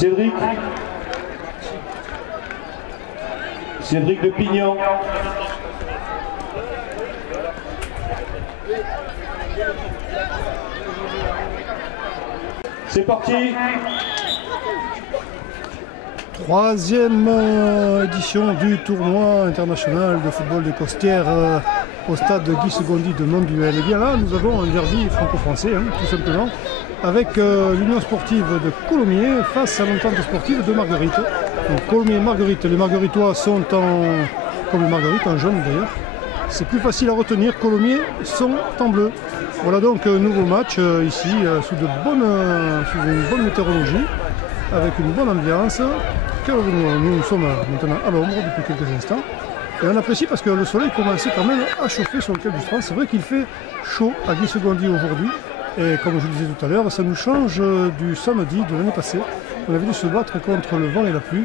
Cédric de Pignon. C'est parti. Troisième édition du tournoi international de football des Costières au stade Guy Segondy de Monduel. Et bien là, nous avons un derby franco-français, tout simplement, avec l'Union sportive de Colomiers face à l'entente sportive de Marguerite. Donc Colomiers et Marguerite, les Margueritois sont comme les Marguerites, en jaune d'ailleurs. C'est plus facile à retenir, Colomiers sont en bleu. Voilà donc un nouveau match ici, sous une bonne météorologie, avec une bonne ambiance. Nous sommes maintenant à l'ombre depuis quelques instants. Et on apprécie parce que le soleil commençait quand même à chauffer sur le quai du Strand. C'est vrai qu'il fait chaud à Guy Segondy aujourd'hui. Et comme je le disais tout à l'heure, ça nous change du samedi de l'année passée. On avait dû se battre contre le vent et la pluie.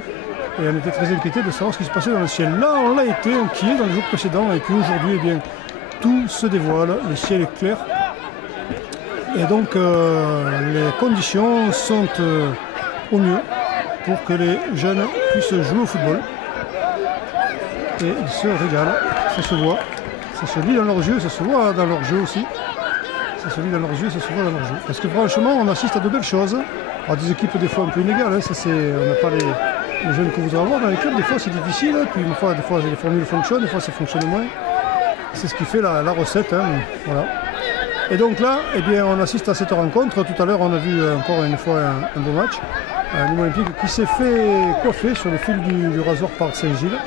Et on était très inquiétés de savoir ce qui se passait dans le ciel. Là, on l'a été inquiet dans les jours précédents. Et puis aujourd'hui, eh bien, tout se dévoile. Le ciel est clair. Et donc, les conditions sont au mieux pour que les jeunes puissent jouer au football. Et ils se régalent. Ça se voit. Ça se lit dans leurs yeux. Ça se voit dans leur jeu aussi. Ça se lit dans leurs yeux, ça se voit dans leurs jeux. Parce que franchement, on assiste à de belles choses. Alors des équipes des fois un peu inégales, hein. On n'a pas les jeunes que vous voudrez avoir dans les clubs. Des fois c'est difficile, puis des fois les formules fonctionnent, des fois ça fonctionne moins. C'est ce qui fait la recette. Hein. Voilà. Et donc là, eh bien, on assiste à cette rencontre. Tout à l'heure, on a vu encore une fois un beau match. Un Olympique qui s'est fait coiffer sur le fil du rasoir par Saint-Gilles.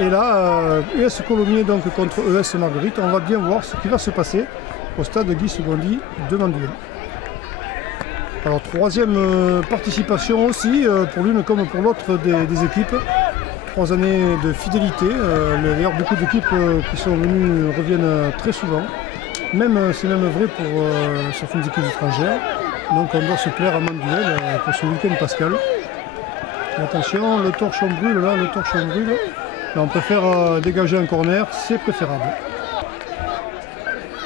Et là, US Colomiers donc contre ES Marguerite. On va bien voir ce qui va se passer au stade Guy Segondy de Monduel. Alors troisième participation aussi pour l'une comme pour l'autre des équipes. 3 années de fidélité. D'ailleurs beaucoup d'équipes qui sont venues reviennent très souvent. C'est même vrai pour certaines équipes étrangères. Donc on doit se plaire à Monduel pour ce week-end pascal. Et attention, le torchon brûle là, le torchon brûle. Là, on préfère dégager un corner, c'est préférable.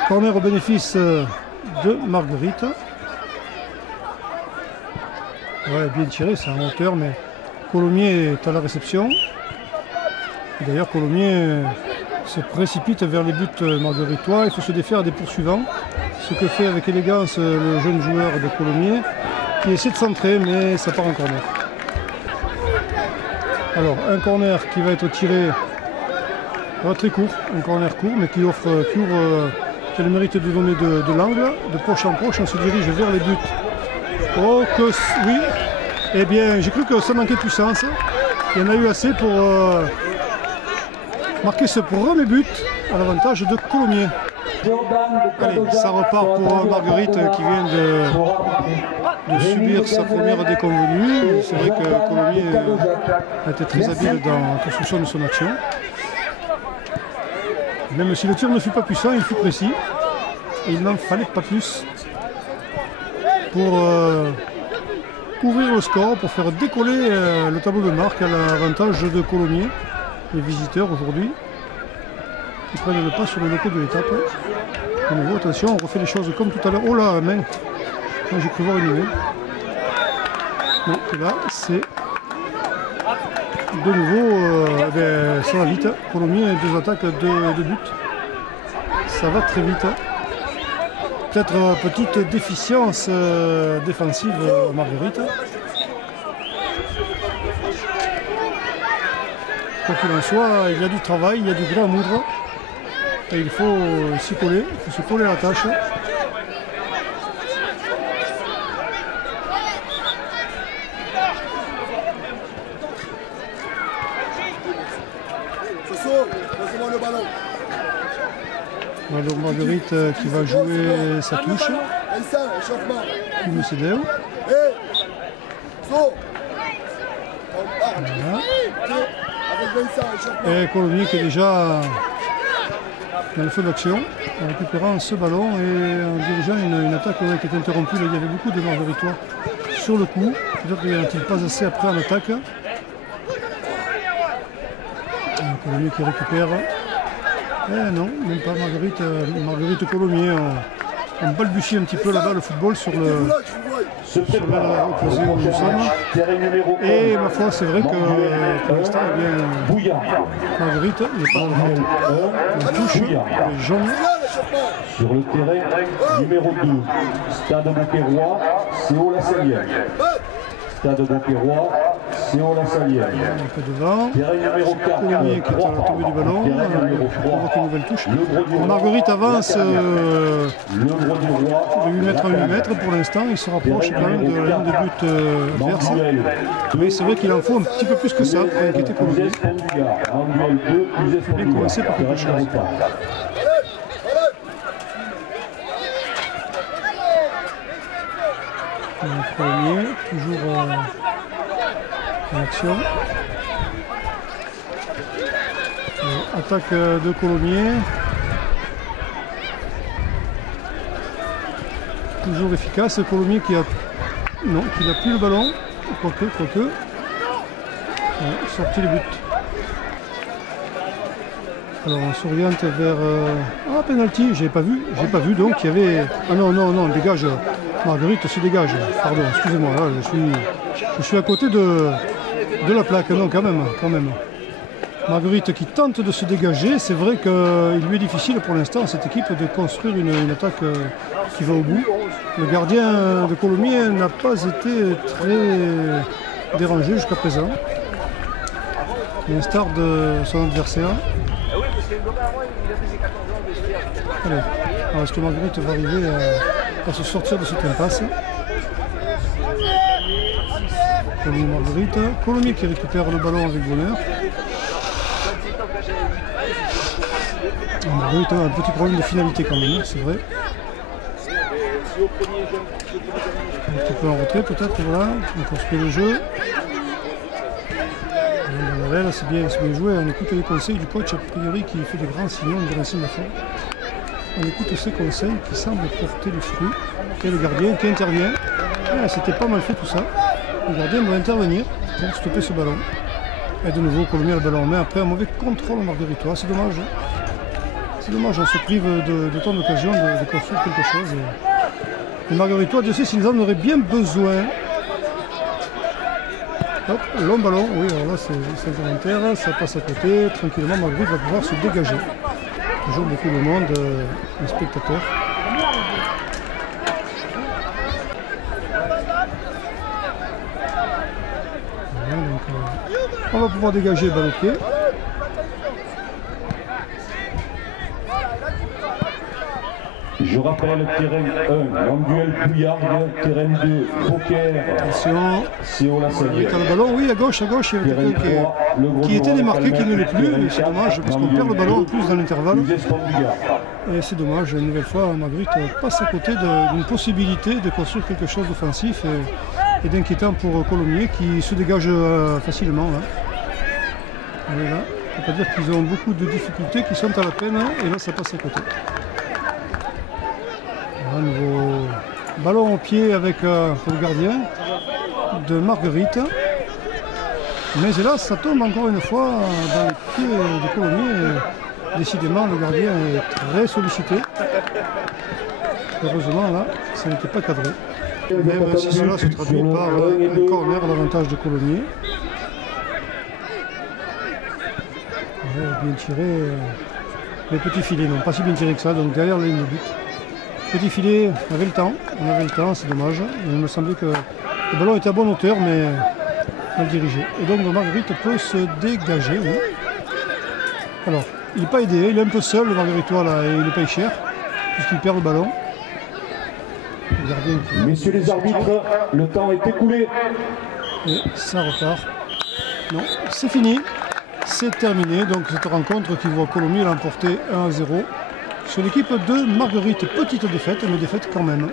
Corner au bénéfice de Marguerite. Ouais, bien tiré, c'est en hauteur, mais Colomiers est à la réception. D'ailleurs, Colomiers se précipite vers les buts margueritois. Il faut se défaire des poursuivants. Ce que fait avec élégance le jeune joueur de Colomiers, qui essaie de centrer, mais ça part en corner. Alors, un corner qui va être tiré très court, un corner court, mais qui a le mérite de donner de l'angle. De proche en proche, on se dirige vers les buts. Oh que oui. Eh bien, j'ai cru que ça manquait de puissance. Il y en a eu assez pour marquer ce premier but à l'avantage de Colomiers. Allez, ça repart pour Marguerite qui vient de subir sa première déconvenue. C'est vrai que Colomiers a été très habile dans la construction de son action. Même si le tir ne fut pas puissant, il fut précis. Et il n'en fallait pas plus pour ouvrir le score, pour faire décoller le tableau de marque à l'avantage de Colomiers, les visiteurs aujourd'hui, qui prennent le pas sur le locaux de l'étape. De nouveau, attention, on refait les choses comme tout à l'heure. Oh là, main. J'ai cru voir une main. Non, là, c'est de nouveau, ça va vite. Colomiers, 2 attaques, 2 buts. Ça va très vite. Peut-être petite déficience défensive Marguerite. Quoi qu'il en soit, il y a du travail, il y a du gros à moudre. Et il faut s'y coller, il faut se coller à la tâche. Voilà donc Marguerite qui va jouer sa touche. Voilà. Et Colomiers qui est déjà dans le feu d'action en récupérant ce ballon et en dirigeant une attaque qui est interrompue. Là, il y avait beaucoup de Margueritois sur le coup. Peut-être qu'il n'y en a-t-il pas assez après en attaque. Colomiers qui récupère. Eh non, même pas Marguerite Colomiers On balbutie un petit peu là-bas le football sur le opposé où nous sommes. Et ma foi, c'est vrai que pour l'instant, Marguerite n'est pas en droite. On touche les jaunes. Sur le terrain numéro 2, Stade Beauquerrois, CO La Salienne. Stade Beauquerrois, CO La Salienne. Un peu devant. Terrain numéro 4, Colomiers qui est à la tombée du ballon. Provoque une nouvelle touche. Marguerite avance de 8 mètres à 8 mètres pour l'instant. Il se rapproche quand même de la ligne de but adverse. Mais c'est vrai qu'il en faut un petit peu plus que ça pour inquiéter Colomiers. Il faut bien commencer par quelque chose. Colomiers, toujours en action. Attaque de Colomiers. Toujours efficace. Colomiers qui a. Non, qui n'a plus le ballon. Quoique. Sorti le but. Alors on s'oriente vers. Ah, penalty, j'ai pas vu donc il y avait. Ah non, dégage. Marguerite se dégage. Pardon, excusez-moi, là je suis à côté de la plaque. Non, quand même. Marguerite qui tente de se dégager. C'est vrai qu'il lui est difficile pour l'instant, cette équipe, de construire une attaque qui va au bout. Le gardien de Colomiers n'a pas été très dérangé jusqu'à présent. À l'instar de son adversaire. Allez, alors est-ce que Marguerite va arriver à se sortir de cette impasse? Marguerite, Colomiers qui récupère le ballon avec bonheur. Marguerite a un petit problème de finalité quand même, c'est vrai. Un petit peu en retrait peut-être, voilà, on construit le jeu. Là c'est bien joué, on écoute les conseils du coach a priori qui fait des grands signaux de Racine Lafont. On écoute ces conseils qui semblent porter du fruit. Et le gardien qui intervient. Ah, c'était pas mal fait tout ça. Le gardien doit intervenir pour stopper ce ballon. Et de nouveau Colomiers a le ballon en main après un mauvais contrôle margueritois. C'est dommage. C'est dommage, on se prive de tant d'occasions de construire quelque chose. Et margueritois, Dieu sait s'ils en auraient bien besoin. Hop, long ballon, oui, alors là c'est volontaire, ça passe à côté, tranquillement Marguerite va pouvoir se dégager. Toujours beaucoup de monde, les spectateurs. Voilà, donc, on va pouvoir dégager balle au pied. Je rappelle, terrain 1, Languel Pouillargue, terrain 2, Poker, CO La Salienne. Le ballon, oui, à gauche, il y avait quelqu'un qui était démarqué, qui ne l'est plus, et c'est dommage parce qu'on perd le ballon en plus dans l'intervalle. Et c'est dommage, une nouvelle fois, Marguerite passe à côté d'une possibilité de construire quelque chose d'offensif et d'inquiétant pour Colomiers qui se dégage facilement. Là. Voilà. On ne peut pas dire qu'ils ont beaucoup de difficultés qui sont à la peine, et là ça passe à côté. Un nouveau ballon au pied avec le gardien de Marguerite. Mais hélas, ça tombe encore une fois dans les pieds de Colomiers. Décidément, le gardien est très sollicité. Heureusement, là, ça n'était pas cadré. Même si cela se traduit par un corner à l'avantage de Colomiers. Bien tiré. Les petits filets, non, pas si bien tiré que ça, donc derrière la ligne de but. Petit filet, on avait le temps, c'est dommage. Il me semblait que le ballon était à bonne hauteur, mais mal dirigé. Et donc Marguerite peut se dégager. Oui. Alors, il n'est pas aidé, il est un peu seul, le Margueritois, là, et il le paye cher, puisqu'il perd le ballon. Le gardien Messieurs les arbitres, le temps est écoulé. Et ça repart. Non, c'est fini. C'est terminé. Donc cette rencontre qui voit Colomiers l'emporter 1-0. Sur l'équipe de Marguerite, petite défaite, mais défaite quand même.